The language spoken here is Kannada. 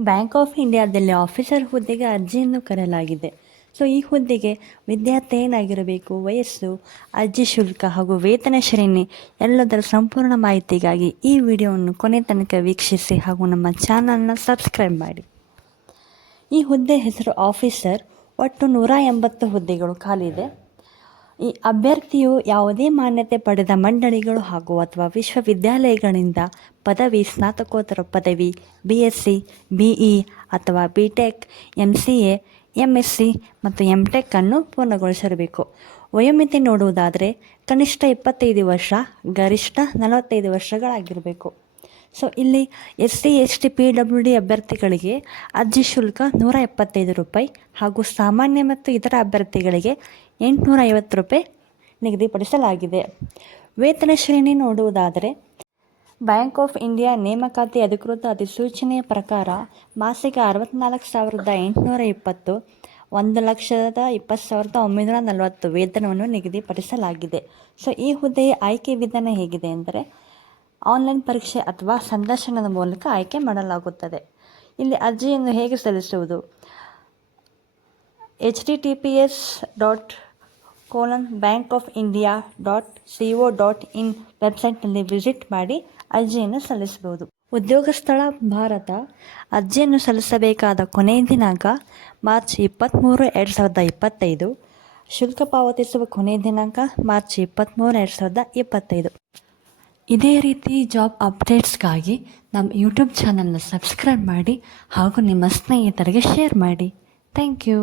ಬ್ಯಾಂಕ್ ಆಫ್ ಇಂಡಿಯಾದಲ್ಲಿ ಆಫೀಸರ್ ಹುದ್ದೆಗೆ ಅರ್ಜಿಯನ್ನು ಕರೆಯಲಾಗಿದೆ. ಸೊ ಈ ಹುದ್ದೆಗೆ ವಿದ್ಯಾರ್ಥಿ ಏನಾಗಿರಬೇಕು? ವಯಸ್ಸು, ಅರ್ಜಿ ಶುಲ್ಕ ಹಾಗೂ ವೇತನ ಶ್ರೇಣಿ ಎಲ್ಲದರ ಸಂಪೂರ್ಣ ಮಾಹಿತಿಗಾಗಿ ಈ ವಿಡಿಯೋವನ್ನು ಕೊನೆ ತನಕ ವೀಕ್ಷಿಸಿ ಹಾಗೂ ನಮ್ಮ ಚಾನಲ್ನ ಸಬ್ಸ್ಕ್ರೈಬ್ ಮಾಡಿ. ಈ ಹುದ್ದೆ ಹೆಸರು ಆಫೀಸರ್. ಒಟ್ಟು ನೂರ ಎಂಬತ್ತು ಹುದ್ದೆಗಳು ಖಾಲಿದೆ ಈ ಅಭ್ಯರ್ಥಿಯು ಯಾವುದೇ ಮಾನ್ಯತೆ ಪಡೆದ ಮಂಡಳಿಗಳು ಹಾಗೂ ಅಥವಾ ವಿಶ್ವವಿದ್ಯಾಲಯಗಳಿಂದ ಪದವಿ, ಸ್ನಾತಕೋತ್ತರ ಪದವಿ B S C B E ಅಥವಾ B tech M C A M S C ಮತ್ತು ಎಂ ಟೆಕ್ಕನ್ನು ಪೂರ್ಣಗೊಳಿಸಿರಬೇಕು. ವಯೋಮಿತಿ ನೋಡುವುದಾದರೆ ಕನಿಷ್ಠ ಇಪ್ಪತ್ತೈದು ವರ್ಷ, ಗರಿಷ್ಠ ನಲವತ್ತೈದು ವರ್ಷಗಳಾಗಿರಬೇಕು. ಸೊ, ಇಲ್ಲಿ S C S T P W D ಅಭ್ಯರ್ಥಿಗಳಿಗೆ ಅರ್ಜಿ ಶುಲ್ಕ ನೂರ ಎಪ್ಪತ್ತೈದು ರೂಪಾಯಿ ಹಾಗೂ ಸಾಮಾನ್ಯ ಮತ್ತು ಇತರ ಅಭ್ಯರ್ಥಿಗಳಿಗೆ ಎಂಟುನೂರ ಐವತ್ತು ರೂಪಾಯಿ ನಿಗದಿಪಡಿಸಲಾಗಿದೆ. ವೇತನ ಶ್ರೇಣಿ ನೋಡುವುದಾದರೆ, ಬ್ಯಾಂಕ್ ಆಫ್ ಇಂಡಿಯಾ ನೇಮಕಾತಿ ಅಧಿಕೃತ ಅಧಿಸೂಚನೆಯ ಪ್ರಕಾರ ಮಾಸಿಕ ಅರವತ್ತ್ನಾಲ್ಕು ಸಾವಿರದ ಎಂಟುನೂರ ಇಪ್ಪತ್ತು ಒಂದು ಲಕ್ಷದ ಇಪ್ಪತ್ತು ಸಾವಿರದ ಒಂಬೈನೂರ ನಲವತ್ತು ವೇತನವನ್ನು ನಿಗದಿಪಡಿಸಲಾಗಿದೆ. ಸೊ, ಈ ಹುದ್ದೆಯ ಆಯ್ಕೆ ವಿಧಾನ ಹೇಗಿದೆ ಅಂದರೆ, ಆನ್ಲೈನ್ ಪರೀಕ್ಷೆ ಅಥವಾ ಸಂದರ್ಶನದ ಮೂಲಕ ಆಯ್ಕೆ ಮಾಡಲಾಗುತ್ತದೆ. ಇಲ್ಲಿ ಅರ್ಜಿಯನ್ನು ಹೇಗೆ ಸಲ್ಲಿಸುವುದು? H D T P S dot colon bank of India dot C O dot in ವೆಬ್ಸೈಟ್ನಲ್ಲಿ ವಿಸಿಟ್ ಮಾಡಿ ಅರ್ಜಿಯನ್ನು ಸಲ್ಲಿಸಬಹುದು. ಉದ್ಯೋಗ ಸ್ಥಳ ಭಾರತ. ಅರ್ಜಿಯನ್ನು ಸಲ್ಲಿಸಬೇಕಾದ ಕೊನೆಯ ದಿನಾಂಕ ಮಾರ್ಚ್ ಇಪ್ಪತ್ತ್ಮೂರು ಎರಡು ಸಾವಿರದ ಇಪ್ಪತ್ತೈದು. ಶುಲ್ಕ ಪಾವತಿಸುವ ಕೊನೆಯ ದಿನಾಂಕ ಮಾರ್ಚ್ ಇಪ್ಪತ್ತ್ಮೂರು ಎರಡು ಸಾವಿರದ ಇಪ್ಪತ್ತೈದು. ಇದೇ ರೀತಿ ಜಾಬ್ ಅಪ್ಡೇಟ್ಸ್ಗಾಗಿ ನಮ್ಮ ಯೂಟ್ಯೂಬ್ ಚಾನಲ್ನ ಸಬ್ಸ್ಕ್ರೈಬ್ ಮಾಡಿ ಹಾಗೂ ನಿಮ್ಮ ಸ್ನೇಹಿತರಿಗೆ ಶೇರ್ ಮಾಡಿ. Thank you